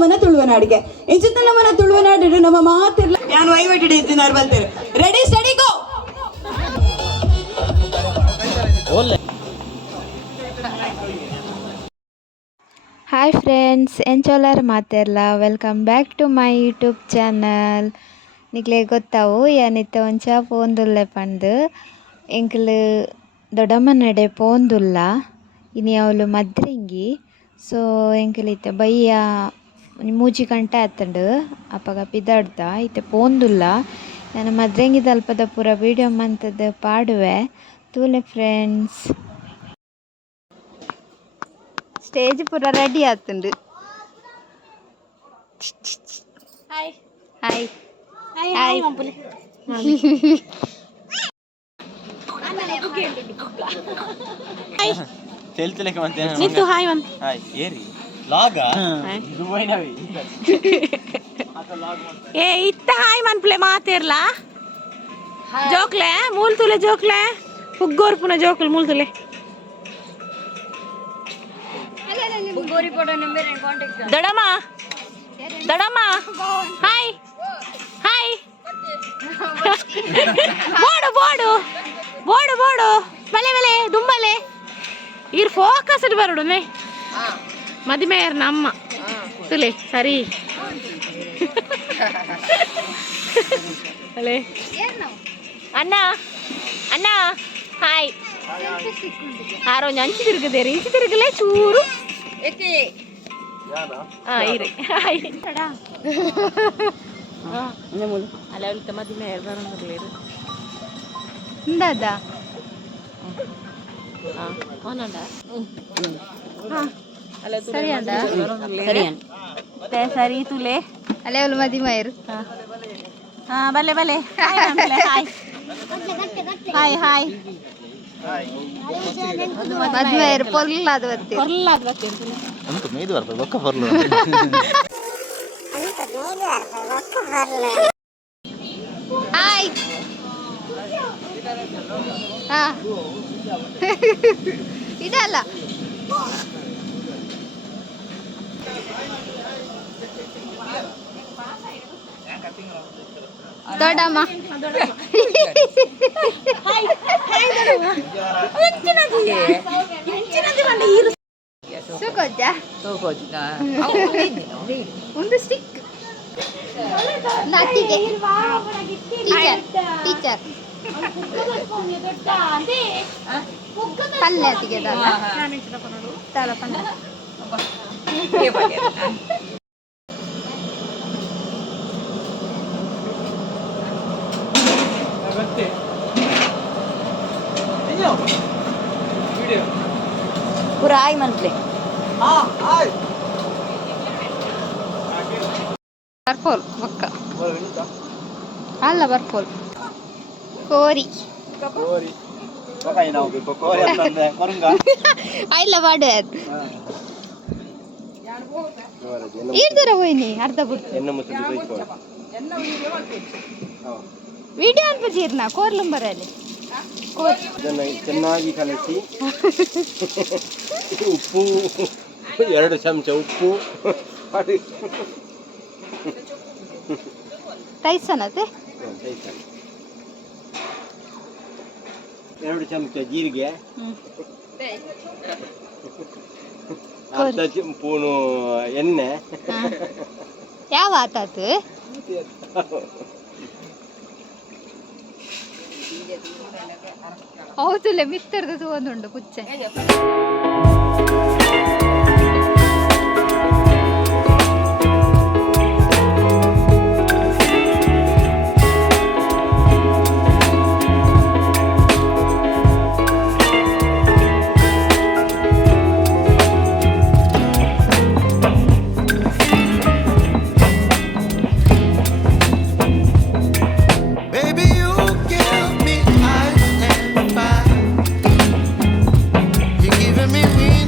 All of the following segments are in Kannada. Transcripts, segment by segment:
ನಮ್ಮನ ತುಳುವನಾಡಿಗೆ ಇಂಚಿತ್ತಲ್ಲ ನಮ್ಮನ ತುಳುವನಾಡಿಡು ನಮ್ಮ ಮಾತಿರ್ಲ ನಾನು ವೈವಟ್ಟಿಡಿ ಇದ್ದೀನಿ ಬಲ್ತೇನೆ ready steady go. Hi friends ಎಂಚೋಲಾರ್ ಮಾತೆರ್ಲ welcome back to my YouTube channel. ನಿಕ್ಲೆ ಗೊತ್ತಾವು ಯಾನಿತ್ತ ಒಂಚ ಪೋಂದುಲ್ಲೆ ಪಂದು ಎಂಕ್ಲು ದೊಡ್ಡಮ್ಮ ನಡೆ ಪೋಂದುಲ್ಲ ಇನಿ ಅವಳು ಮದ್ರಿಂಗಿ. ಸೊ ಎಂಕ್ಲಿತ್ತ ಬಯ್ಯ ಮೂಜಿ ಗಂಟೆ ಆತಂಡು ಅಪ್ಪಗ ಪಿದಾಡ್ದ ಇತ್ತೆ ಪೋಂದುಲ್ಲ. ನಾನು ಮದ್ರಂಗಿ ತಲ್ಪದ ಪೂರ ವೀಡಿಯೋ ಮಂತದ್ದು ಪಾಡುವೆ ತೂಲೆ ಫ್ರೆಂಡ್ಸ್. ಸ್ಟೇಜ್ ಪೂರ ರೆಡಿ ಆತುಂಡು. ಹಾಯ್ ಹಾಯ್ ಹಾಯ್ ಹಾಯ್ ಮಂಪುಲಿ తెలుతులేక మంతే నిత్తు హాయ్ వన్ హాయ్ ఏరి లాగా దుబైనవి ఏ ఇత్త హాయ్ మన్పుಲೆ ಮಾತೇರ್ಲಾ ಜೋಕ್ಲೆ ಮೂಲ್ತುಲೆ ಜೋಕ್ಲೆ ಹುಗ್ಗೋರ್ಪುನ ಜೋಕ್ಲೆ ಮೂಲ್ತುಲೆ ದಡಮ್ಮ ದಡಮ್ಮ ಹಾಯ್ ಹಾಯ್ ಬೋಡು ಬೋಡು ಬೋಡು ಬೋಡು ಬಲೆ ಬಲೆ ದುಂಬಲೆ ಇರ್ ಫೋಕಸ್ ಬರೋಡು ಮದಿಮೇಯರ್ನ ಅಮ್ಮ ತುಲೆ ಸರಿ ಅಲೆ ಅಣ್ಣ ಅಣ್ಣ ಹಾಯ್ ಆರೋ ಅಂಚಿ ತಿರುಗದೇರಿ ಇಂಚಿ ತಿರುಗಲೇ ಚೂರು ಇರಿ ಹಾಯ್ ಅಲ್ಲ ಅವಳಿತ ಮದಿಮೇಯರ್ ಬರೋಂಗಿರ್ಲೇರು ಇಂದಾದ ಅವನಂಡ ಸರಿ ಅಂಡ ಸರಿ ಅಂಡ ಸರಿ ತುಲೆ ಅಲ್ಲೇ ಅವಳು ಮದಿಮೇಯರು ಹಾ ಬಲ್ಲೆ ಬಲ್ಲೆ ಹಾಯ್ ಹಾಯ್ ಹಾಯ್ ಮದ್ವೆಯರು ಪೊರ್ಲಾದ ಬತ್ತಿ ಪೊರ್ಲಾದ ಬತ್ತಿ ಅಂತ ಮೇದು ಬರ್ತದೆ ಬೊಕ್ಕ ಬರ್ಲು ಹಾಯ್ ಹಾ ಇದಲ್ಲ ದೊಡ್ಡಮ್ಮ ಒಂದು ಸ್ಟಿಕ್ ನಾಟಿಗೆ ಟೀಚರ್ ಟೀಚರ್ ಪಲ್ಯ ತೆಗೆದಲ್ಲ ತಲ ಪಲ್ಯ ಪೂರ ಆಯ್ ಮನ್ಪ್ಲೆ ಬರ್ಪೋಲ್ ಮಕ್ಕ ಅಲ್ಲ ಬರ್ಪೋಲ್ ಕೋರಿ ಆಯ್ಲ ಬಾಡು ಅದು ಈರ್ದರ ಹೋಯ್ನಿ ಅರ್ಧ ಬಿಡ್ತು ವಿಡಿಯೋ ಅನ್ಪಜೀರ್ನ ಕೋರ್ಲಂಬರಲ್ಲಿ ಚೆನ್ನಾಗಿ ಕಲಸಿ ಉಪ್ಪು 2 ಚಮಚ ಉಪ್ಪು ತೈಸನತೆ 2 ಚಮಚ ಜೀರಿಗೆ ಅರ್ಧ ಸ್ಪೂನು ಎಣ್ಣೆ ಯಾವ ಆತಾತು ಹೌದುಲೆ ಮಿತ್ತರ್ದು ತಗೊಂಡುಂಡು ಪುಚ್ಚೆ Giving me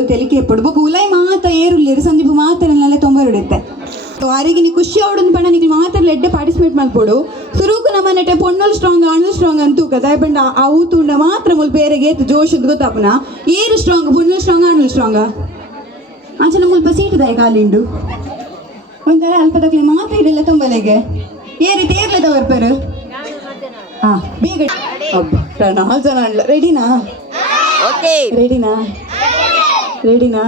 ತೆಲಿಕೆ ಪಡ್ಬೇಕು ಉಲೈ ಮಾತ ಏರುಲ್ಲೇರು ಸಂದೀಪ್ ಮಾತರನ್ನೆಲ್ಲ ತೊಂಬರುಡುತ್ತೆ ಅರಿಗೆ ನೀ ಖುಷಿ ಅವಡೊಂದು ಪಣ ನಿಕ್ಲು ಮಾತಾಡಲಿ ಎಡ್ಡೆ ಪಾರ್ಟಿಸಿಪೇಟ್ ಮಾಡ್ಕೊಡು ಸುರುಕು ನಮ್ಮ ನೆಟ್ಟೆ ಪೊಣ್ಣಲ್ ಸ್ಟ್ರಾಂಗ್ ಆಣಲ್ ಸ್ಟ್ರಾಂಗ್ ಅಂತೂ ಕದ ಪಂಡ ಅವು ತುಂಡ ಮಾತ್ರ ಮುಲ್ ಬೇರೆ ಗೇತು ಜೋಶ್ ಗೊತ್ತಾಪನ ಏರು ಸ್ಟ್ರಾಂಗ್ ಪೊಣ್ಣಲ್ ಸ್ಟ್ರಾಂಗ್ ಆಣಲ್ ಸ್ಟ್ರಾಂಗ ಆಚೆ ಮುಲ್ಪ ಸೀಟದಾಯ ಕಾಲಿಂಡು ಒಂಥರ ಅಲ್ಪದಕ್ಲೆ ಮಾತಾಡಿಲ್ಲ ತುಂಬಲೆಗೆ ಏ ರೀತಿ ಏರ್ಲದ ಬರ್ಪೇರು ಹಾ ಬೇಗ ನಾಲ್ಕು ಜನ ಅಲ್ಲ ರೆಡಿನಾ ರೆಡಿನಾ ರೆಡಿನಾ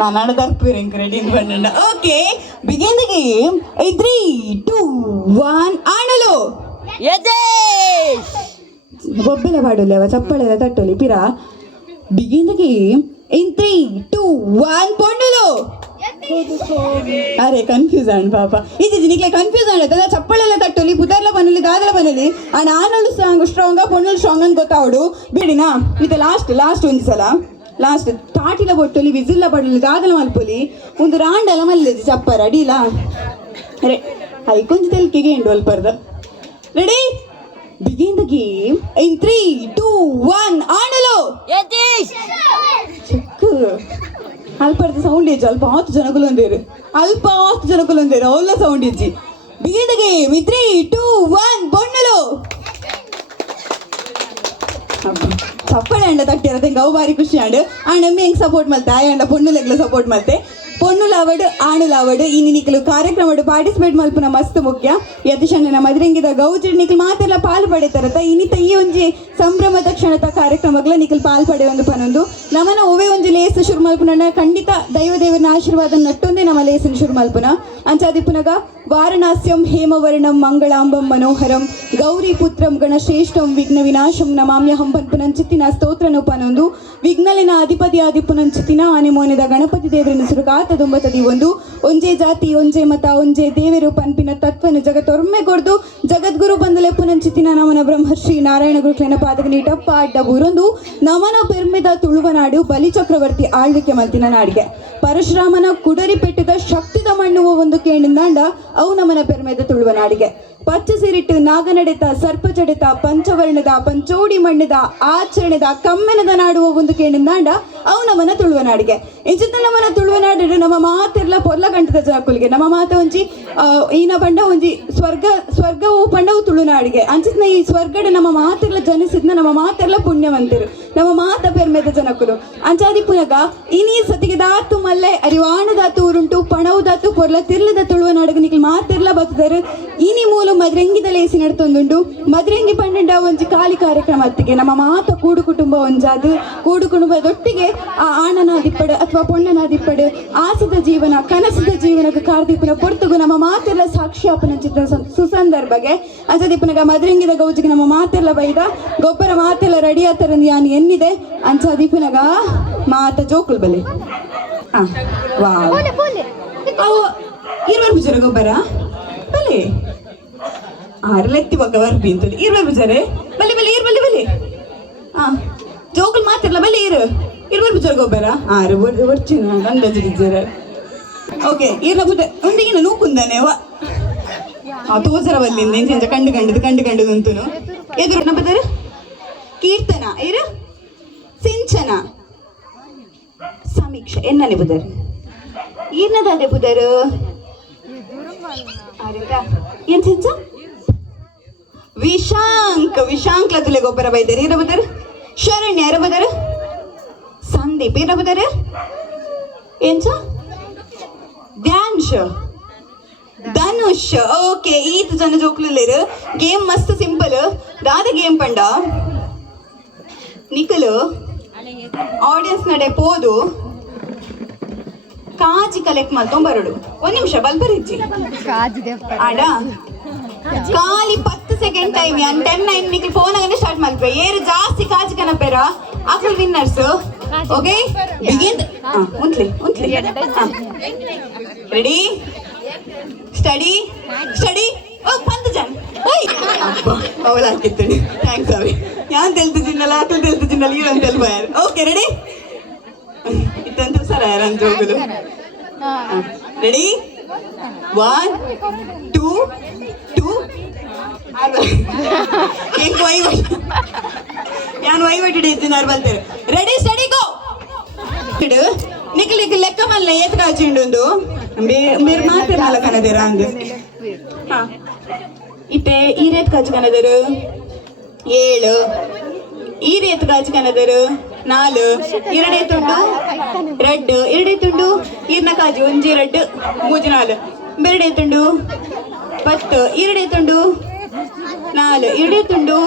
ನಾನು ಆಡದರ್ಪೀರ ಇಂಕ ರೆಡಿ ಬಂಡ ಓಕೆ ಬಿಗಿನ್ ದ ಗೇಮ್ 3 2 1 ಆಡಲು ಬೊಬ್ಬೆಲ ಪಾಡೋಲಿ ಅವ ಚಪ್ಪಳೆಲ್ಲ ತಟ್ಟೋಲಿ ಪಿರ ಬಿಗಿನ್ ದ ಗೇಮ್ 3 2 1 ಪೊಂಡಲು ಅರೆ ಕನ್ಫ್ಯೂಸ್ ಆಣ್ ಪಾಪ ಇದು ನಿಕ್ಲೆ ಕನ್ಫ್ಯೂಸ್ ಆಡತ್ತಲ್ಲ ಚಪ್ಪಳೆಲ್ಲ ತಟ್ಟೋಲಿ ಪುದರ್ಲ ಬನ್ನಲಿ ದಾದಲ ಬನ್ನಲಿ ಆ್ಯಂಡ್ ಆನಳು ಸ್ಟ್ರಾಂಗ ಪೊಣ್ಣಲು ಸ್ಟ್ರಾಂಗ್ ಅಂತ ಗೊತ್ತಾವಡು ಬಿಡಿನಾ ಇದು ಲಾಸ್ಟ್ ಒಂದು ಸಲ ಲಾಸ್ಟ್ ತಾಟಿಲ ಬೊಟ್ಟೊಲಿ ವಿಸಿಲ್ಲ ಬಡಲಿ ದಾದಲ ಮಲ್ಪೊಲಿ ಒಂದು ರಾಂಡಲ ಮಲ್ಲದು ಚಪ್ಪರ ಅಡಿಲ ರೇ ಐಕೊಂಚ ತೆಲ್ಕೆಗೆ ಎಂಡು ಅಲ್ಪರ್ದ ರೆಡಿ ಬಿಗಿನ್ ದ ಗೇಮ್ 3 2 1 ಆಡಲು ಚೆಕ್ ಅಲ್ಪರ್ದ ಸೌಂಡ್ ಇಜ್ಜಿ ಅಲ್ಪ 10 ಜನಗಳು ಒಂದೇರು ಅವಲ್ಲ ಸೌಂಡ್ ಇಜ್ಜಿ ಬಿಗಿನ್ ದ ಗೇಮ್ 3 2 1 ಬೊಣ್ಣಲು ಚಪ್ಪಳೆ ಅಂಡ ತಟ್ಟಿರತ್ತೆ ಗವು ಬಾರಿ ಖುಷಿ ಆಂಡ್ ಎಮ್ಮೆ ಹೆಂಗೆ ಸಪೋರ್ಟ್ ಮಾಡ್ತೆ ಆಯಂಡ ಪೊಣ್ಣುಲೆಗ್ಲ ಸಪೋರ್ಟ್ ಮಾಡ್ತೆ ಪೊಣ್ಣುಲ ಅವಡು ಆಣುಲ ಅವಡು ಇನ್ನು ನಿಕ್ಲು ಕಾರ್ಯಕ್ರಮ ಪಾರ್ಟಿಸಿಪೇಟ್ ಮಲ್ಪುನ ಮಸ್ತ್ ಮುಖ್ಯ ಯತಿಶಂಡನ ಮದ್ರಂಗಿದ ಗೌಜಿ ನಿಕ್ಲು ಮಾತೆಲ್ಲ ಪಾಲು ಪಡೆತಾರತ್ತ ಇನ್ನಿತ ಈ ಒಂಜಿ ಸಂಭ್ರಮದ ಕ್ಷಣದ ಕಾರ್ಯಕ್ರಮಗಳ ನಿಕ್ಲು ಪಾಲು ಪಡೆ ಒಂದು ಪನೊಂದು ನಮನ ಒವೇ ಒಂಜಿ ಲೇಸ್ ಶುರು ಮಲ್ಪುನ ಖಂಡಿತ ದೈವದೇವನ ಆಶೀರ್ವಾದ ನಟ್ಟೊಂದೇ ನಮ್ಮ ಲೇಸನ್ ಶುರು ಮಲ್ಪುನ ಅಂಚಾದಿಪ್ಪುನಗ ವಾರಣಾಸ್ಯಂ ಹೇಮವರ್ಣಂ ಮಂಗಳಾಂಬಂ ಮನೋಹರಂ ಗೌರಿ ಪುತ್ರಂ ಗಣಶ್ರೇಷ್ಠಂ ವಿಘ್ನ ವಿನಾಶಂ ನಮಾಮ್ಯಹಂ ಪನ್ಪುನಂಚಿತ್ತಿನ ಸ್ತೋತ್ರನು ಪನೊಂದು ವಿಘ್ನಲಿನ ಅಧಿಪತಿ ಆದಿಪುನಂಚಿತ್ತಿನ ಆನೆ ಮೋನೆದ ಗಣಪತಿ ದೇವರನ್ನು ಸುರುಕಾತದೊಂಬತದಿ ಒಂಜೇ ಜಾತಿ ಒಂಜೇ ಮತ ಒಂಜೇ ದೇವರು ಪನ್ಪಿನ ತತ್ವನು ಜಗತ್ತೊರ್ಮೆ ಕೊಡ್ದು ಜಗದ್ಗುರು ಬಂದಲೆ ಪುನಂಚಿತ್ತಿನ ನಮನ ಬ್ರಹ್ಮರ್ಷಿ ನಾರಾಯಣ ಗುರುಕ್ಲೆನ ಪಾದಕ ನೀಟಪ್ಪ ಅಡ್ಡ ಬೂರೊಂದು ನಮನ ಪೆರ್ಮೆದ ತುಳುವನಾಡು ಬಲಿ ಚಕ್ರವರ್ತಿ ಆಳ್ವಿಕೆ ಮಲ್ತಿನ ನಾಡಿಗೆ ಪರಶುರಾಮನ ಕುಡರಿ ಪೆಟ್ಟದ ಶಕ್ತಿದ ಮಣ್ಣುವ ಒಂದು ಕೇಣಿಂದಾಂಡ ಅವು ನಮನ ಪೆರ್ಮೆದ ತುಳುವನಾಡಿಗೆ ಪಚ್ಚ ಸಿರಿಟ್ಟು ನಾಗನಡೆತ ಸರ್ಪ ಜಡೆತ ಪಂಚವರ್ಣದ ಪಂಚೋಡಿ ಮಣ್ಣದ ಆಚರಣೆದ ಕಮ್ಮೆನದ ನಾಡುವ ಒಂದು ಕೇಣಿಂದಾಂಡ ಅವು ನಮನ ತುಳುವನಾಡಿಗೆ ಇಂಚಿತ್ತ ನಮನ ತುಳುವನಾಡು ನಮ್ಮ ಮಾತೆಲ್ಲ ಪೊರ್ಲ ಗಂಟದ ಜಾಕುಲಿಗೆ ನಮ್ಮ ಮಾತ ಒಂಜಿ ಈನ ಪಂಡ ಒಂಜಿ ಸ್ವರ್ಗವು ಪಂಡವು ತುಳುನಾಡಿಗೆ ಅಂಚಿತ್ನ ಈ ಸ್ವರ್ಗಡ ನಮ್ಮ ಮಾತೆಲ್ಲ ಜನಿಸಿದ್ನ ನಮ್ಮ ಮಾತೆಲ್ಲ ಪುಣ್ಯವಂತರು ನಮ್ಮ ಮಾತ ಪೆರ್ಮೆದ ಜನಕುಲು ಅಂಚಾದಿ ಪುನಗ ಇನಿ ಸತಿಗೆ ದಾತು ಮಲ್ಲೆ ಅರಿವಾಣದಾತು ಉರುಂಟು ಪಣವು ದಾತು ಪೊರ್ಲ ತಿರ್ಲದ ತುಳುವನಾಡಿಗೆ ನಿಕ್ಲು ಮಾತೆಲ್ಲ ಬತ್ತದರು ಇನಿ ಮೂಲ ಮದ್ರಂಗಿದ ಲೇಸಿ ನಡ್ತೊಂದುಂಡು ಮದ್ರಂಗಿ ಪಂಡ ಒಂಜಿ ಕಾಲಿ ಕಾರ್ಯಕ್ರಮ ಅತ್ತಿಗೆ ನಮ್ಮ ಮಾತ ಕೂಡು ಕುಟುಂಬ ಒಂಜಾದು ಕೂಡು ಕುಟುಂಬದೊಟ್ಟಿಗೆ ಆ ಆಣನಾದಿಪ್ಪಡು ಅಥವಾ ಪೊಣ್ಣನಾದಿಪ್ಪಡು ಆಸದ ಜೀವನ ಕನಸದ ಜೀವನಕ್ಕೆ ಕಾರ್ದೀಪನ ಪೊರ್ತುಗು ನಮ್ಮ ಮಾತೆಲ್ಲ ಸಾಕ್ಷಿಯಾಪನ ಚಿತ್ರ ಸುಸಂದರ್ಭಗೆ ಅಂಚದೀಪನಗ ಮದ್ರಂಗಿದ ಗೌಜಿಗೆ ನಮ್ಮ ಮಾತೆಲ್ಲ ಬೈದ ಗೊಬ್ಬರ ಮಾತೆಲ್ಲ ರೆಡಿ ಆತರಂದು ಯಾನು ಎನ್ನಿದೆ ಅಂಚದೀಪನಗ ಮಾತ ಜೋಕುಲ್ ಬಲೆ ಅವು ಇರುವರು ಪೂಜಾರ ಗೊಬ್ಬರ ಬಲೆ ಆರಲೆತ್ತಿ ಬಗ್ಗ ಬರ್ಬಿ ಅಂತದ್ದು ಇರುವರು ಪೂಜಾರೆ ಬಲೆ ಬಲೆ ಇರ್ ಬಲೆ ಬಲೆ ಜೋಕುಲ್ ಮಾತಿರ್ಲ ಬಲೆ ಇರುವರು ಪೂಜಾರ ಗೊಬ್ಬರ ಆರು ಬರ್ಚಿನ ಅಂದಾಜಿದ್ದಾರೆ ಓಕೆ ಇರ್ಲ ಪೂಜೆ ಒಂದಿಗಿನ ನೂಕುಂದಾನೆ ತೋಸರ ಬಲ್ಲಿಂದ ಎಂಚ ಕಂಡು ಅಂತೂ ಎದುರು ನಂಬದರು ಕೀರ್ತನ ಇರು ಸಿಂಚನ ಸಮೀಕ್ಷೆ ಎನ್ನನೆ ಬುಧರು ಏನದಾದೆ ಬುಧರು ಏನ್ ಸಿಂಚ ವಿಶಾಂಕ್ಲ ತುಲೆ ಗೊಬ್ಬರ ಬೈದರು ಇರ ಬುಧರು ಶರಣ್ಯ ಇರ ಬುಧರು ಸಂದೀಪ್ ಇರ ಬುಧರು ಏನ್ಸ ಧ್ಯಾನ್ಶ್ ಧನುಷ್ ಓಕೆ ಈತ ಜನ ಜೋಕ್ಲಿರು ಗೇಮ್ ಮಸ್ತ್ ಸಿಂಪಲ್ ದಾದ ಗೇಮ್ ಪಂಡ ನಿಖಲು ಆಡಿಯನ್ಸ್ ನಡೆ ಪೋದು ಕಾಜಿ ಕಲೆಕ್ಟ್ ಮಾಡ್ಕೊಂಬರಡು ಒಂದ್ ನಿಮಿಷ ಬಲ್ಬರಿಜ್ಜಿ ಆಡ ಖಾಲಿ 10 ಸೆಕೆಂಡ್ ಟೈಮ್ 10-9 ನಿಖಲ್ ಫೋನ್ ಆಗನೆ ಸ್ಟಾರ್ಟ್ ಮಾಡ್ಬೇಕು ಏರು ಜಾಸ್ತಿ ಕಾಜಿ ಕನಪೇರ ಆಕಲ್ ವಿನ್ನರ್ಸ್ ಓಕೆ ಬಿಗಿನ್ ಉಂಟ್ಲಿ ರೆಡಿ ಸ್ಟಡಿ ಪಂತ ಜನ ಅವಳ ಹಾಕಿತ್ತು ಥ್ಯಾಂಕ್ಸ್ ಅವಿ ಯಾನ್ ತೆಲ್ತಿದ್ದೀನಲ್ಲ ಆಕಲ್ ತೆಲ್ತಿದ್ದೀನಲ್ಲ ಇರಂತ ತೆಲ್ಬಾರ ಓಕೆ ರೆಡಿ ಇತ್ತಂತ ಸರ ಯಾರಂತ ಹೋಗುದು ರೆಡಿ 1 2 ನಾನು ವೈವಟ್ಟಿಡ್ತೀನಿ ಅವ್ರು ಬರ್ತಾರೆ ರೆಡಿ ಸ್ಟಡಿ ಗೋ ನಿಖಲಿಕ್ಕೆ ಲೆಕ್ಕ ಮಲ್ಲ ಏತ್ ಕಾಚಿಂಡು ಬೇರೆ ಮಾತ್ರ ಮಲ್ಲ ಕನದಿರ ಹಂಗ ಹಾ ಇತ್ತೆ ಈ ರೇತ್ ಕಾಚು ಕನದರು 7 ಈ ರೇತ್ ಕಾಚು ಕನದರು 4 ಎರಡೇ ತುಂಡು ರೆಡ್ ಎರಡೇ ತುಂಡು ಈರ್ನ ಕಾಜು ಒಂಜಿ ರೆಡ್ ಮೂಜಿ 4 ಬೆರಡೇ ತುಂಡು 10 ಎರಡೇ ತುಂಡು 4 ಎರಡೇ ತುಂಡು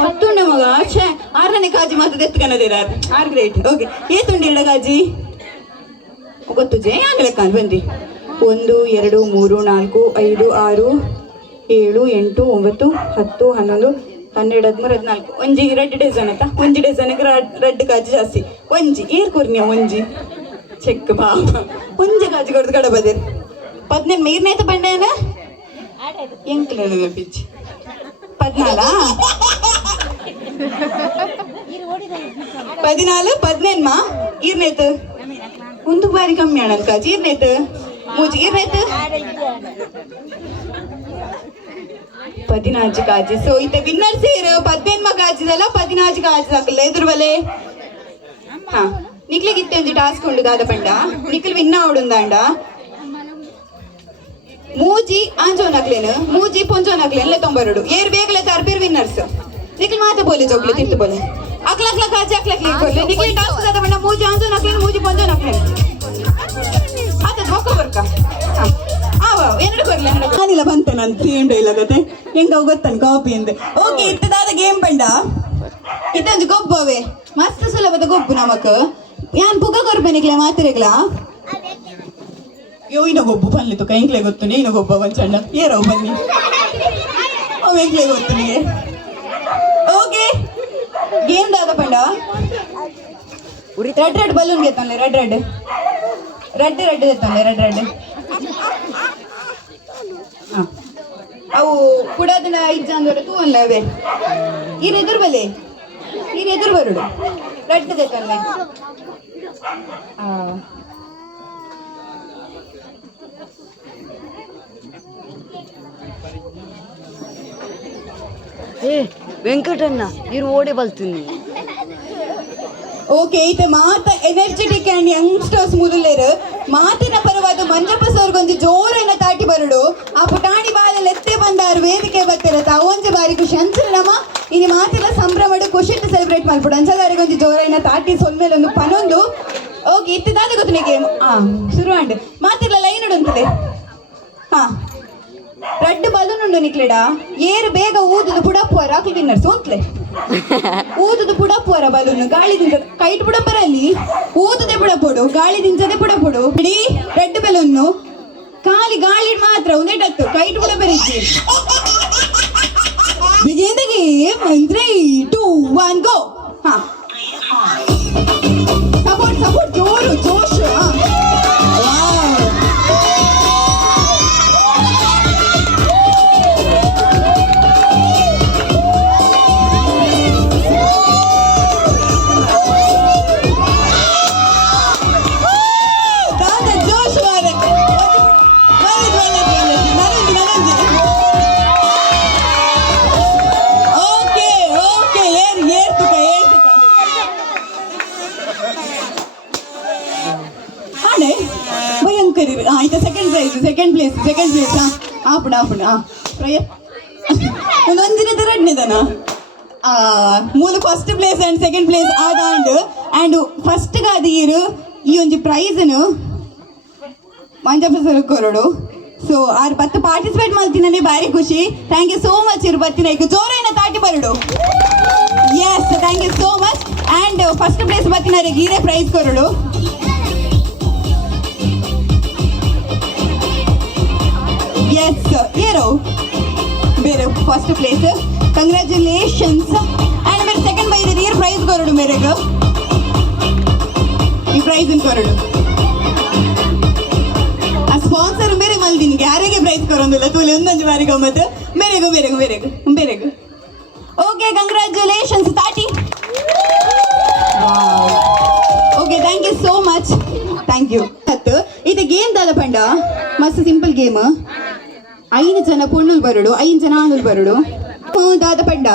10 ಮಗ ಛೇ 6ನೇ ಕಾಜಿ ಮಾತ್ರ ಎತ್ಕನದಿರ 6 ಗ್ರೇಟ್ ಓಕೆ ಏ ತುಂಡು ಎರಡ ಕಾಜಿ ಗೊತ್ತು ಜೇ ಹಂಗೆ ಲೆಕ್ಕ ಬಂದ್ರಿ 1 2 3 4 5 6 7 8 9 10 11 12 13 14 ಒಂಜಿ ರೆಡ್ ಡಜನ್ ಆಯ್ತಾ ಒಂಜಿ ಡಜನ್ಗೆ ರೆಡ್ ಕಾಜಿ ಜಾಸ್ತಿ ಒಂಜಿ ಏರ್ ಕೊರ್ನಿಯ ಒಂಜಿ ಚೆಕ್ ಬಾಬ ಒಂಜಿ ಕಾಜಿ ಕೊಡ್ದು ಕಡ ಬದಿರ್ 15 ಮೀರ್ನೇತ ಬಂಡೇನ ಎಂಕ್ಲ ಪಿಚ್ 14 15 ಮಾ ಈರ್ನೇತು ಒಂದು ಬಾರಿ ಕಮ್ಮಿ ಅಣ್ಣ ಕಾಜಿ ಈರ್ನೇತು ಮೂಜಿ ಈರ್ನೇತು 14 ಕಾಜಿ ಸೊ ಇತ್ತೆ ವಿನ್ನರ್ ಸೇರು 15 ಕಾಜಿದಲ್ಲ 14 ಕಾಜಿ ಹಾಕಲ್ಲ ಎದುರು ಬಲೆ ಹಾ ನಿಕ್ಲಿಗೆ ಇತ್ತೆ ಒಂಜಿ ಟಾಸ್ಕ್ ಉಂಡು ದಾದ ಪಂಡ ನಿಕ್ಲು ವಿನ್ನ ಆವಡುಂದಾಂಡ ಮೂಜಿ ಆಂಜೋನ್ ಹಾಕ್ಲೇನು ಮೂಜಿ ಪೊಂಜೋನ್ ಹಾಕ್ಲೇನು ಎಲ್ಲ ತೊಂಬರಡು ಏರ್ ಬೇಗಲೆ ತಾರ್ಪೇರ್ ವಿನ್ನರ್ಸ್ ನಿಕ್ಲು ಮಾತ ಬೋಲೆ ಜೋಗ್ಲೆ ತಿರ್ತು ಬೋಲೆ ಅಕ್ಲಕ್ಲ ಕಾಜಿ ಅಕ್ಲಕ್ಲಿ ಬೋಲೆ ನಿಕ್ಲಿ ಟಾಸ್ಕ್ ದಾದ ಪಂಡ ಮೂಜಿ ಆಂಜೋನ್ ಹಾಕ್ಲೇನು ಮೂಜಿ ಪೊಂಜೋನ್ ಹಾಕ್ಲೇನು ಆತ ಬೊಕ್ಕ ಬರ್ಕ ಎರಡು ಬರ್ಲಿ ನಾನಿಲ್ಲ ಬಂತೆ ನಾನು ಸೇಮ್ ಇಲ್ಲ ಗೊತ್ತೆ ಹೆಂಗ ಗೊತ್ತಾನ ಕಾಪಿ ಅಂದೆ ಓಕೆ ಇತ್ತದಾದ ಗೇಮ್ ಪಂಡ ಇತ್ತೊಂದು ಗೊಬ್ಬವೇ ಮಸ್ತ್ ಸುಲಭದ ಗೊಬ್ಬು ನಮಕ್ ಯಾನ್ ಪುಗ ಕೊರ್ಬೇನಿಗ್ಲ ಮಾತಿರೆಗ್ಲ ಯೋ ಇನ್ನ ಗೊಬ್ಬು ಬನ್ಲಿತ್ತು ಕೈಂಕ್ಲೆ ಗೊತ್ತು ನೀನು ಗೊಬ್ಬ ಬಂಚಣ್ಣ ಏರೋ ಬನ್ನಿ ಅವೇಗ್ಲೇ ಗೊತ್ತು ನಿಗೆ ಓಕೆ ಗೇಮ್ ದಾದ ಪಂಡ ರೆಡ್ ಬಲೂನ್ ಗೆತ್ತನ್ಲೆ ರೆಡ್ ಎತ್ತನ್ಲೆ ರೆಡ್ ಅವು ಕುಡದನ 5 ಜನ ತೂ ಅಲ್ಲ ಅವೇ ಈರ್ ಎದುರು ಬಲೆ ಈರ್ ಎದುರು ಬರುಡು ರೆಡ್ ಎತ್ತನ್ಲೆ ವೆಂಕಟಣ್ಣ ಇರು ಓಡಿ ಬಲ್ತೀನಿ ಓಕೆ ಈತ ಮಾತ ಎನರ್ಜೆಟಿಕ್ ಅಂಡ್ ಯಂಗ್ಸ್ಟರ್ಸ್ ಮುದುಲೇರು ಮಾತಿನ ಪರವಾದ ಮಂಜಪ್ಪ ಸೋರ್ಗೊಂದು ಜೋರನ್ನ ತಾಟಿ ಬರಡು ಆ ಪುಟಾಣಿ ಬಾಲಲ್ಲಿ ಎತ್ತೆ ಬಂದಾರು ವೇದಿಕೆ ಬರ್ತಿರತ್ತ ಒಂಜಿ ಬಾರಿ ಖುಷಿ ಅಂಚನೆ ನಮ್ಮ ಇನ್ನು ಮಾತಿನ ಸಂಭ್ರಮಡು ಖುಷಿ ಸೆಲೆಬ್ರೇಟ್ ಮಾಡ್ಬಿಡು ಅಂಚದಾರಿಗೊಂದು ಜೋರನ್ನ ತಾಟಿ ಸೊಲ್ಮೇಲೆ ಒಂದು ಪನೊಂದು ಓಕೆ ಇತ್ತದಾದ ಗೊತ್ತು ಗೇಮ್ ಶುರು ಅಂಡ್ ಮಾತಿಲ್ಲ ಲೈನ್ ಉಂಟದೆ ಹಾ ರೆಡ್ ಬಲೂನ್ ಉಂಡು ನಿಕ್ಲೆಡ ಏರು ಬೇಗ ಊದುದು ಪುಡಪ್ಪುವರ ಆಕಲ್ ವಿನ್ನರ್ಸ್ ಒಂತ್ಲೆ ಊದುದು ಪುಡಪ್ಪುವರ ಬಲೂನ್ ಗಾಳಿ ದಿಂಜ ಕೈಟ್ ಪುಡಪ್ಪರಲ್ಲಿ ಊದುದೆ ಪುಡಪೊಡು ಗಾಳಿ ದಿಂಜದೆ ಪುಡಪೊಡು ಬಿಡಿ ರೆಡ್ ಬಲೂನ್ ಖಾಲಿ ಗಾಳಿ ಮಾತ್ರ ಒಂದೇಟತ್ತು kite ಪುಡಪರಿಸಿ begin the game in 3 2 1 go ha support joru josh ಆಯ್ತಾ ಸೆಕೆಂಡ್ ಪ್ಲೇಸ್ ಆಪುಣ ಒಂದೊಂದಿನ ಎರಡನೇದನ ಮೂಲ first place and second place ಆದಾಂಡ್ ಅಂಡ್ ಫಸ್ಟ್ ಗಾದಿರು ಈ ಒಂಜಿ ಪ್ರೈಸ್ನು ಮಂಜಪ್ಪ ಸರ್ ಕೊರಡು ಸೊ ಆರು 10 ಪಾರ್ಟಿಸಿಪೇಟ್ ಮಾಡ್ತೀನಿ ಭಾರಿ ಖುಷಿ ಥ್ಯಾಂಕ್ ಯು ಸೋ ಮಚ್ ಇರು ಬರ್ತೀನಿ ಜೋರೈನ ತಾಟಿ ಬರಡು yes thank you so much and first place ಬರ್ತೀನಿ ಗೀರೆ ಪ್ರೈಸ್ ಕೊರಡು ಎಸ್ ಏರೋ ಬೇರೆ ಫಸ್ಟ್ ಪ್ಲೇಸ್ ಕಂಗ್ರ್ಯಾಚುಲೇಷನ್ಸ್ ಅಂಡ್ ಮೇರೆ ಸೆಕೆಂಡ್ ಬೈದ ಇಯರ್ ಪ್ರೈಸ್ ಕೊರಡು ಮೇರೆಗೆ ಈ ಪ್ರೈಸ್ ಕೊರಡು ಆ ಸ್ಪಾನ್ಸರ್ ಬೇರೆ ಮಲ್ದಿನಿ ಯಾರಿಗೆ ಪ್ರೈಸ್ ಕೊರೊಂದಿಲ್ಲ ತೂಲೆ ಒಂದೊಂದು ಬಾರಿ ಗಮ್ಮತ್ತು ಬೇರೆಗು ಓಕೆ ಕಂಗ್ರ್ಯಾಚುಲೇಷನ್ಸ್ ತಾಟಿ okay thank you so much thank you ಇದು ಗೇಮ್ ದಾದ ಪಂಡ ಮಸ್ತ್ ಸಿಂಪಲ್ ಗೇಮ್ 5 ಜನ ಪೊಣ್ಣುಲ್ ಬರಡು 5 ಜನ ಆನುಲ್ ಬರಡು ದಾದ ಪಂಡ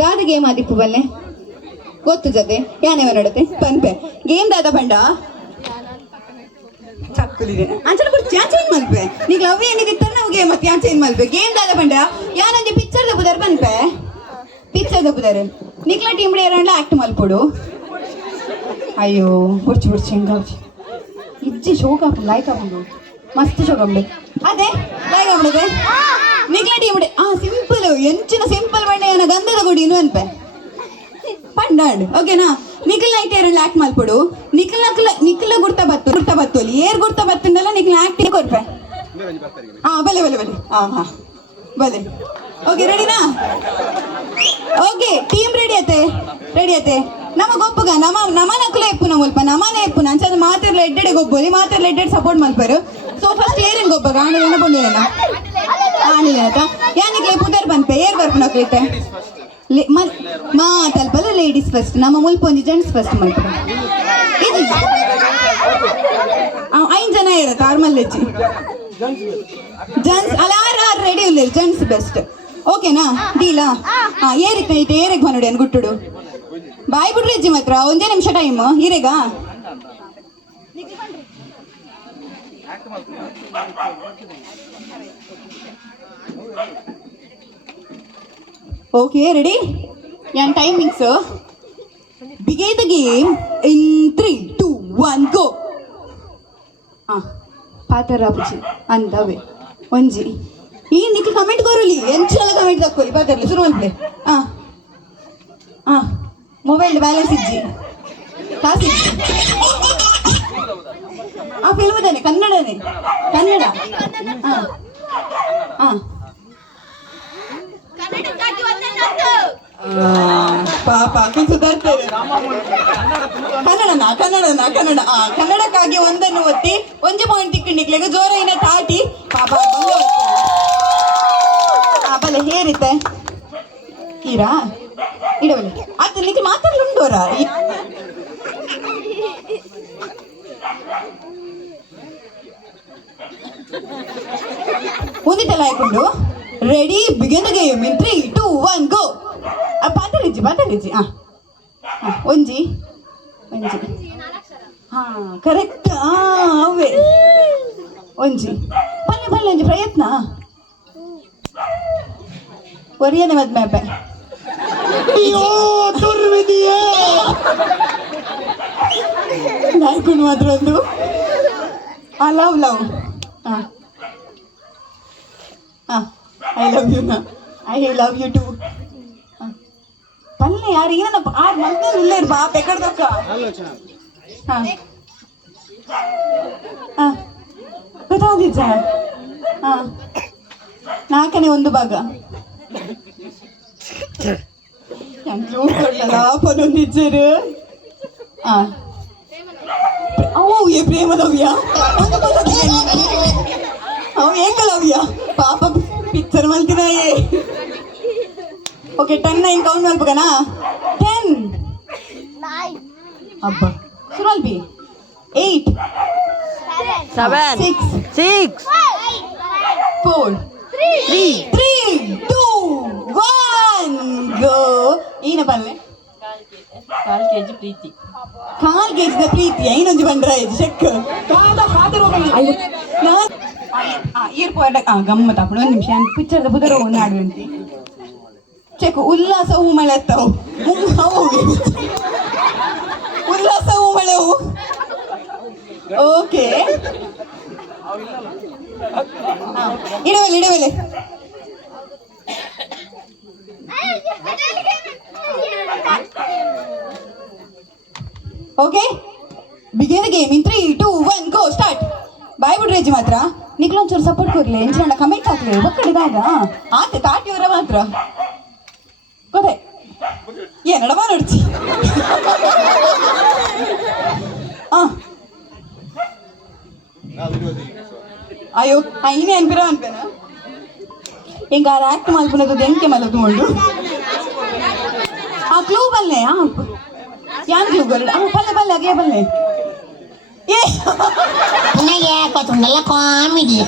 ದಾದ ಗೇಮ್ ಆದಿಪ್ಪು ಬಲ್ಲೆ ಗೊತ್ತು ಜೊತೆ ಯಾನೇವ ನಡತೆ ಪನ್ಪೆ ಗೇಮ್ ದಾದ ಬಂಡ ಚಕ್ಕುಲಿದೆ ಅಂಚನ ಕೂಡ ಚೇಂಜ್ ಮಲ್ಪೆ ನೀಗ ಲವ್ ಏನಿದಿತ್ತ ನಾವು ಗೇಮ್ ಮತ್ತೆ ಚೇಂಜ್ ಮಲ್ಪೆ ಗೇಮ್ ದಾದ ಬಂಡ ಯಾನಂಜೆ ಪಿಕ್ಚರ್ ದಬ್ಬುದಾರ ಪನ್ಪೆ ಪಿಕ್ಚರ್ ದಬ್ಬುದಾರೆ ನಿಕ್ಲ ಟೀಮ್ ಏರಣ್ಣ ಆಕ್ಟ್ ಮಲ್ಪೊಡು ಅಯ್ಯೋ ಬುಡ್ಚಿ ಬುಡ್ಚಿ ಹೆಂಗಾವ್ಚಿ ಇಜ್ಜಿ ಶೋಕ ಲೈಕ್ ಹಾಕೊಂಡು ಮಸ್ತ್ ಶೋಕ ಬಿಡು ಅದೇ ಲೈಕ್ ಆಗ್ಬಿಡುತ್ತೆ ನಿಕ್ಲ ಟೀಮ್ ಸಿಂಪಲ್ ಎಂಚಿನ ಸಿಂಪಲ್ ಬಣ್ಣ ಏನ ಗಂಧದ ಗುಡಿನು ಅನ್ಪೆ ಪಂಡಾಡ್ ಓಕೆನಾ ನಿಖಿಲ್ ನೈಟ್ ಎರಡು ಆಕ್ಟ್ ಮಲ್ಪೊಡು ನಿಖಿಲ ಗುರ್ತ ಬತ್ತೋಲಿ ಏರ್ ಗುರ್ತ ಬತ್ತಿಂದಲ್ಲ ನಿಖಿಲ್ ಆಕ್ಟಿಂಗ್ ಕೊಡ್ಪೆ ಬಲೆ ಬಲೆ ಬಲೆ ಬಲೆ ಓಕೆ ರೆಡಿನಾ ಓಕೆ ಟೀಮ್ ರೆಡಿ ಆತೆ ನಮ್ಮ ಗೊಪ್ಪಗ ನಮ್ಮ ನಕಲೆ ಎಪ್ಪು ನಮ್ಮ ನಮ್ಮನೆ ಎಪ್ಪು ಅಂಚದ ಮಾತಿರ್ಲ ಎಡ್ಡೆಡೆ ಗೊಬ್ಬರಿ ಮಾತಿರ್ಲ ಎಡ್ಡೆಡೆ ಸಪೋರ್ಟ್ ಮಲ್ಪರು ಸೊ ಫಸ್ಟ್ ಏರಿನ ಗೊಬ್ಬಗ ಆಣಿಲೇನ ಬಂದಿಲ್ಲ ಆಣಿಲ್ಲ ಆತ ಯಾನಿಕ್ಲೆ ಪುದರ್ ಬಂದ್ಪೆ ಏರ್ ಬರ್ಪು ನಕ್ಲೈತೆ ಮಾತಲ್ಪಲ್ಲ ಲೇಡೀಸ್ ಫಸ್ಟ್ ನಮ್ಮ ಮುಲ್ಪೊಂಜಿ ಜೆಂಟ್ಸ್ ಫಸ್ಟ್ ಮಲ್ಪ ಐದು ಜನ ಇರತ್ತೆ ಆರ್ಮಲ್ ಹೆಚ್ಚಿ ಜೆಂಟ್ಸ್ ಅಲ್ಲ ಆರು ರೆಡಿ ಇಲ್ಲ ಜೆಂಟ್ಸ್ ಬೆಸ್ಟ್ ಓಕೆನಾ ಡೀಲಾ ಏರಿಕ ಐತೆ ಏರಿಗೆ ಬಂದು ಏನು ಗುಟ್ಟುಡು ಬಾಯ್ ಬಿಡ್ರಿ ಅಜ್ಜಿ ಮಾತ್ರ ಒಂದೇ ನಿಮಿಷ ಟೈಮ್ ಈರೇಗ ಓಕೆ ರೆಡಿ ಯಾನ್ ಟೈಮಿಂಗ್ಸ್ ಬಿಗೇ ದ ಗೇಮ್ ಇನ್ 3, 2, 1 ಗೋ ಪಾತರಾಪುಜಿ ಅಂದವೆ ಒಂಜಿ ಈ ನಿಕ್ಲು ಕಮೆಂಟ್ ಕೊರಲಿ ಎಂಚಲ ಕಮೆಂಟ್ ತಕ್ಕೊಲಿ ಪಾತರ್ಲಿ ಶುರು ಮಲ್ಪೆ ಮೊಬೈಲ್ ಬ್ಯಾಲೆನ್ಸ್ ಇಜ್ಜಿ ಕಾಸಿಜ್ಜಿ ಫಿಲ್ಮ್ ತಾನೆ ಕನ್ನಡ ಪಾಪ ಸುಧಾರ್ತಾರೆ ಕನ್ನಡಕ್ಕಾಗಿ ಒಂದನ್ನು ಒತ್ತಿ ಒಂಜಿ ಪಾಯಿಂಟ್ ತಿಕ್ಕಿಂಡಿಕ್ಲೆಗ ಜೋರ ಏನ ತಾಟಿ ಪಾಪ ಬಲೆ ಹೇರಿತ್ತೆ ಈರಾ ಇಡವಲ್ಲಿ ಅದು ನಿಕ್ಕೆ ಮಾತಾಡ್ಲುಂಡೋರ ಒಂದಿಟ್ಟೆಲ್ಲ ಹಾಕೊಂಡು ready begin the game in 3, 2, 1 ಗೋ ಪಾತರಿಜ್ಜಿ ಒಂಜಿ ಕರೆಕ್ಟ್ ಅವೇ ಒಂಜಿ ಪಲ್ಲೆ ಒಂಜಿ ಪ್ರಯತ್ನ ಒರಿಯನೆ ಮದ್ಮೇಪೆ ನಾಯ್ಕೊಂಡು ಮಾತ್ರ ಒಂದು love I love you I love you too ಪಲ್ಲೆ ಯಾರು ಏನಪ್ಪ ಮಲ್ಕೊಂಡು ಇಲ್ಲೇ ಬಾ ಬೆಕಡ್ದಕ್ಕ ಗೊತ್ತಾದಿಜ್ಜ ನಾಲ್ಕನೇ ಒಂದು ಭಾಗ ಪನೊಂದಿಜ್ಜರು ಏ ಪ್ರೇಮಲವ್ಯ ಅವು ಏಕಲವ್ಯ ಪಾಪ ಪಿಕ್ಚರ್ ಮಲ್ತಿದಾಯೇ ಓಕೆ 10, 9 ಕೌಂಟ್ ಮಲ್ಪಗನಾ 10 ಅಬ್ಬ ಸುರಲ್ಬಿ 8 7 6 4 3 2 1 ಗೋ ಏನ ಬಲ್ಲೆ ಕಾಲ್ ಕೆಜಿ ಪ್ರೀತಿ ಐನೊಂಜಿ ಬಂದ್ರ ಚೆಕ್ ಗಮ್ಮತ್ ಹಾಕೊಂಡು ಒಂದು ನಿಮಿಷ ಪಿಕ್ಚರ್ದ ಬುಧರ ಒಂದು ಆಡುವಂತಿ ಚೆಕ್ ಉಲ್ಲಾಸ ಹೂಮಳೆ ಎತ್ತವು ಉಲ್ಲಾಸ ಹೂಮಳೆವು ಓಕೆ ಇಡವಲೆ okay begin the game in 3, 2, 1 go start ಬಾಯ್ ಬಿಡ್ರಿ ಅಜ್ಜಿ ಮಾತ್ರ ನಿಕ್ಲೊಂಚೂರು ಸಪೋರ್ಟ್ ಕೊರ್ಲಿ ಎಂಚಿನ ಕಮೆಂಟ್ ಹಾಕ್ಲಿ ಒಕ್ಕಡಿದಾಗ ಆತ ತಾಟಿಯವರ ಮಾತ್ರ ಗೊತ್ತೇ ಏನಡವ ನೋಡ್ಚಿ ಅಯ್ಯೋ ಐನೇ ಅನ್ಪೇನ ಹೆಂಗ ಆಕ್ಟ್ ಮಲ್ಪನದು ಎಂಕೆ ಮಲದು ಉಂಡು ಕ್ಲೂ ಬಲ್ಲೆ ಯಾನ್ ಕ್ಲೂ ಬಲ್ಲೆ ಅದೇ ಬಲ್ಲೆ ಕೊತ್ತುಂಡಲ್ಲ ಕಾಮಿಡಿ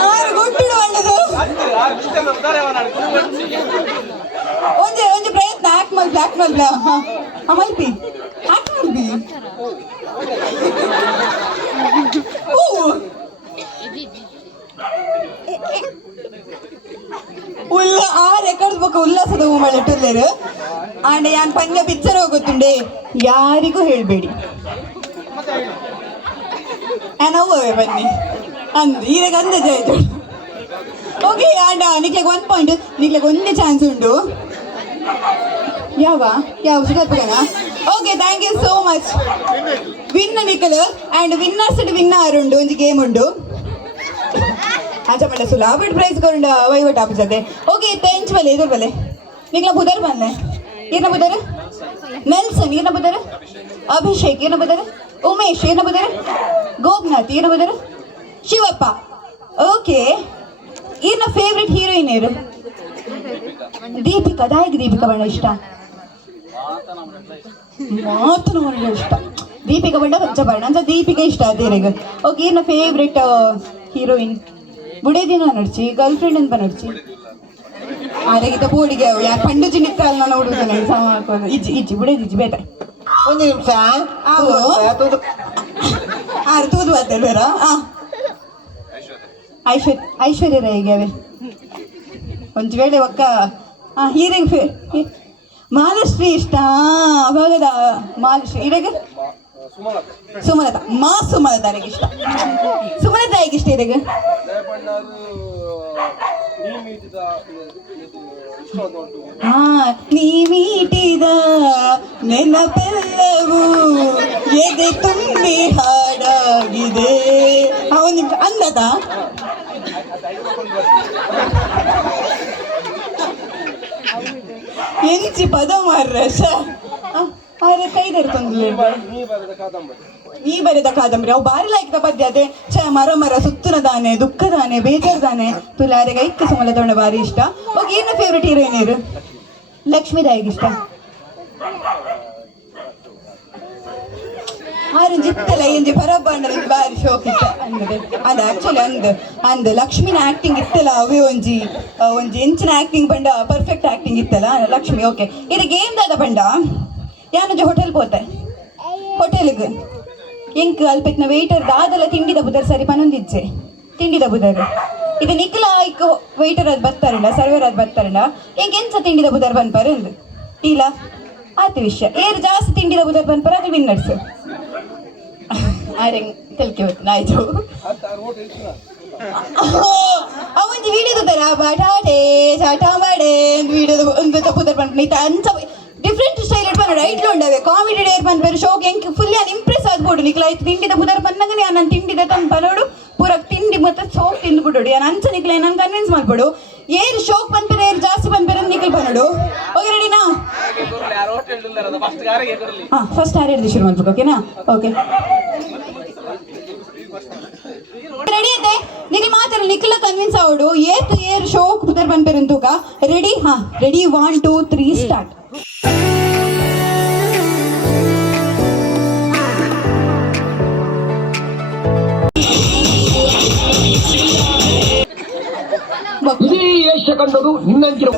ಆರು ಗುಡ್ಡು ಬಣ್ಣದು ಒಂಜಿ ಒಂಜಿ ಪ್ರಯತ್ನ ಆಕ್ಟ್ ಮಲ್ಪಿ ಮಲ್ಪಿ ಆಕ್ಟ್ ಮಲ್ಪಿ ಉಲ್ಲ ಆ ರೆಕಾರ್ಡ್ ಬೊಕ್ಕ ಉಲ್ಲಾಸದ ಹೂಮಳೆಟ್ಟುಲ್ಲೇರು ಆಂಡ ಯಾನ್ ಪಂದ್ಯ ಪಿಕ್ಚರ್ ಹೋಗುತ್ತುಂಡೆ ಯಾರಿಗೂ ಹೇಳ್ಬೇಡಿ ನವ್ವೇ ಬನ್ನಿ ಅಂದ್ ಈಗ ಅಂದ ಜಯ ಓಕೆ ಆಂಡ ನಿಕ್ಲೆಗ್ 1 ಪಾಯಿಂಟ್ ನಿಕ್ಲೆಗ್ ಒಂದೇ ಚಾನ್ಸ್ ಉಂಟು ಯಾವ ಸುಗತ್ಪಗನ okay thank you so much win ನಿಕ್ಕಲು ಆ್ಯಂಡ್ ವಿನ್ನರ್ಸ್ ವಿನ್ನರ್ ಉಂಡು ಒಂಜಿ ಗೇಮ್ ಉಂಡು ಆಚೆ ಸುಲಾಭ ಪ್ರೈಸ್ ಕೊಂಡು ವೈವಟ್ ಆಪಿಸದೆ ಓಕೆ ತೆಂಚ್ ಬಲೆ ಎದುರು ಬಲೆ ನಿಕ್ಲ ಬುಧರ್ ಬಂದೆ ಏನ ಬುಧರ್ ನೆಲ್ಸನ್ ಏನ ಬುಧರ್ ಅಭಿಷೇಕ್ ಏನ ಬುಧರ್ ಉಮೇಶ್ ಏನ ಬುಧರ್ ಗೋಪನಾಥ್ ಏನ ಬುಧರ್ ಶಿವಪ್ಪ ಓಕೆ ಏನ ಫೇವ್ರೆಟ್ ಹೀರೋಯಿನ್ ಏರು ದೀಪಿಕಾ ದಾಯಿಗೆ ದೀಪಿಕಾ ಬಣ್ಣ ಇಷ್ಟ ಮಾತು ನಮಗೆ ಇಷ್ಟ ದೀಪಿಕಾ ಬಣ್ಣ ಪಂಚ ಬಣ್ಣ ಅಂತ ದೀಪಿಕಾ ಇಷ್ಟ ಅದೇರಿಗೆ ಓಕೆ ಏನ ಫೇವ್ರೆಟ್ ಹೀರೋಯಿನ್ ಬುಡೇ ದಿನ ನಡ್ಚಿ ಗರ್ಲ್ ಫ್ರೆಂಡ್ ಅಂತ ನಡ್ಚಿ ಆರೆಗಿತ ಬೋಡಿಗೆ ಯಾರು ಪಂಡು ಚಿನ್ನಿತ್ತಲ್ಲ ನೋಡುವುದು ನನಗೆ ಸಮ ಹಾಕೋದು ಇಜ್ಜಿ ಬುಡೇದಿಜ್ಜಿ ಬೇಟ ಒಂದು ನಿಮಿಷ ಆರು ತೂದು ಬರ್ತೇವೆ ಬೇರ ಐಶ್ವರ್ಯ ರಾಯಿಗೆ ಅವೆ ಒಂದು ವೇಳೆ ಒಕ್ಕ ಹೀರೆಗೆ ಮಾಲಶ್ರೀ ಇಷ್ಟ ಅವಾಗದ ಮಾಲಶ್ರೀ ಇರೆಗೆ ಸುಮಲತಾ ಸುಮಲತಾರಿಗೆ ಇಷ್ಟ ಸುಮಲತಾಯಿಗೆ ಇಷ್ಟ ಇರೆಗೆ ನೀ ಮೀಟಿದ ನೆನಪೆಲ್ಲವೂ ಎದೆ ತುಂಬಿ ಹಾಡಾಗಿದೆ ಒಂದು ಅಂದದ ಎಂಚಿ ಪದ ಮಾರ್ರೆ ಅರೆ ಕೈದರ್ ತಂದ್ಲೆ ನೀ ಬರೆದ ಕಾದಂಬರಿ ಅವು ಬಾರಿ ಲಾಯ್ಕ ಪದ್ಯ ಅದೇ ಮರ ಸುತ್ತನದಾನೆ ದುಃಖದಾನೆ ಬೇಜಾರ್ದಾನೆ ತುಲಾರೆಗ ಐಕ್ಕ ಸುಮಲ ತೊಂಡ ಬಾರಿ ಇಷ್ಟ ಹೋಗಿ ಏನು ಫೇವ್ರೆಟ್ ಹೀರೋಯಿನ್ ಇರು ಲಕ್ಷ್ಮೀದಾಯಿಗೆ ಇಷ್ಟ ಆರು ಜಿತ್ತಲ್ಲ ಎಂಜಿ ಪರಬಣ್ಣ ಬಾರಿ ಶೋಕ್ ಇಷ್ಟ ಅಂದ್ರೆ ಅದು ಆಕ್ಚುಲಿ ಅಂದ್ ಲಕ್ಷ್ಮಿನ ಆಕ್ಟಿಂಗ್ ಇತ್ತಲ್ಲ ಅವೇ ಒಂಜಿ ಎಂಚಿನ ಆಕ್ಟಿಂಗ್ ಬಂಡ ಪರ್ಫೆಕ್ಟ್ ಆಕ್ಟಿಂಗ್ ಇತ್ತಲ್ಲ ಲಕ್ಷ್ಮಿ ಓಕೆ ಇದು ಗೇಮ್ ದಾದ ಬಂಡ ಯಾನೊಂಜಿ ಹೋಟೆಲ್ ಪೋತೆ ಹೋಟೆಲ್ಗೆ ಎಂಕ್ ಅಲ್ಪೆಕ್ನ ವೇಟರ್ ದಾದಲ್ಲ ತಿಂಡಿದ ಬುದರ್ ಸರಿ ಪನೊಂದಿಜ್ಜೆ ತಿಂಡಿದ ಬುದರ್ ಇದು ನಿಖಲ ಇಕ್ಕ ವೇಟರ್ ಅದು ಬರ್ತಾರಂಡ ಸರ್ವರ್ ಅದು ಬರ್ತಾರಂಡ ಎಂಕ್ ಎಂಚ ತಿಂಡಿದ ಬುದರ್ ಬನ್ಪಾರ ಅಂದು ಇಲ್ಲ ಆತ ವಿಷಯ ಏರು ಜಾಸ್ತಿ ತಿಂಡಿದ ಬುದರ್ ಬನ್ಪಾರ ಅದು ವಿನ್ನರ್ಸ್ ಆರೆಂಗ್ ತಲ್ಕೆ ಹೋಗ್ತಾನೆ ಆಯ್ತು ಅವೊಂದು ವಿಡಿಯೋದ ತರ ಬಟಾಟೆ ಚಾಟ ಮಾಡೆ ವಿಡಿಯೋದ ಒಂದು ತಪ್ಪುದರ್ ಬಂದ್ಬಿಟ್ಟು ಅಂಚ ಡಿಫ್ರೆಂಟ್ ಸ್ಟೈಲ್ ಇಟ್ಕೊಂಡು ರೈಟ್ಲು ಉಂಡವೆ ಕಾಮಿಡಿ ಡೇರ್ ಬಂದ್ಬೇರು ಶೋಕ್ ಹೆಂಗೆ ಫುಲ್ಲಿ ಅದು ಇಂಪ್ರೆಸ್ ಆಗ್ಬೋಡು ನಿಕ್ಲ ಆಯ್ತು ತಿಂಡಿದ ಬುದರ್ ಬಂದಂಗೆ ನಾನು ತಿಂಡಿದ ತಂದು ಬರೋಡು ಪೂರಕ್ ತಿಂಡಿ ಮತ್ತೆ ಸೋಕ್ ತಿಂದು ಬಿಡೋಡು ನಾನು ಅಂಚ ನಿಕ್ಲ ನಾನು ಕನ್ವಿನ್ಸ್ ಮಾಡ್ಬಿಡು ಏರು ಶೋಕ್ ಬಂದ್ಬೇರೆ ಏರು ಜಾಸ್ತಿ ಬಂದ್ಬೇರೆ ನಿಕ್ಲ್ ಬಂದೋಡು ಓಕೆ ರೆಡಿನಾ ಹಾಂ ಫಸ್ಟ್ ಯಾರು ಹೇಳಿದೆ ಶುರು ಮಾಡ್ಬೇಕು ಓಕೆನಾ ಓಕೆ ರೆಡಿ ಐತೆ ನಿಖಿಲ್ ಮಾತಾಡ ನಿಖಿಲ ಕನ್ವಿನ್ಸ್ ಆಗೋಡು ಏರು ಶೋಕ್ ಬುದರ್ ಬಂದ್ಬೇರೆ ಅಂತೂಕ ರೆಡಿ ಹಾಂ ರೆಡಿ 1 2 3 ಸ್ಟಾರ್ಟ್ ಕಂಡದು ನಿನ್ನಂತಿರುವ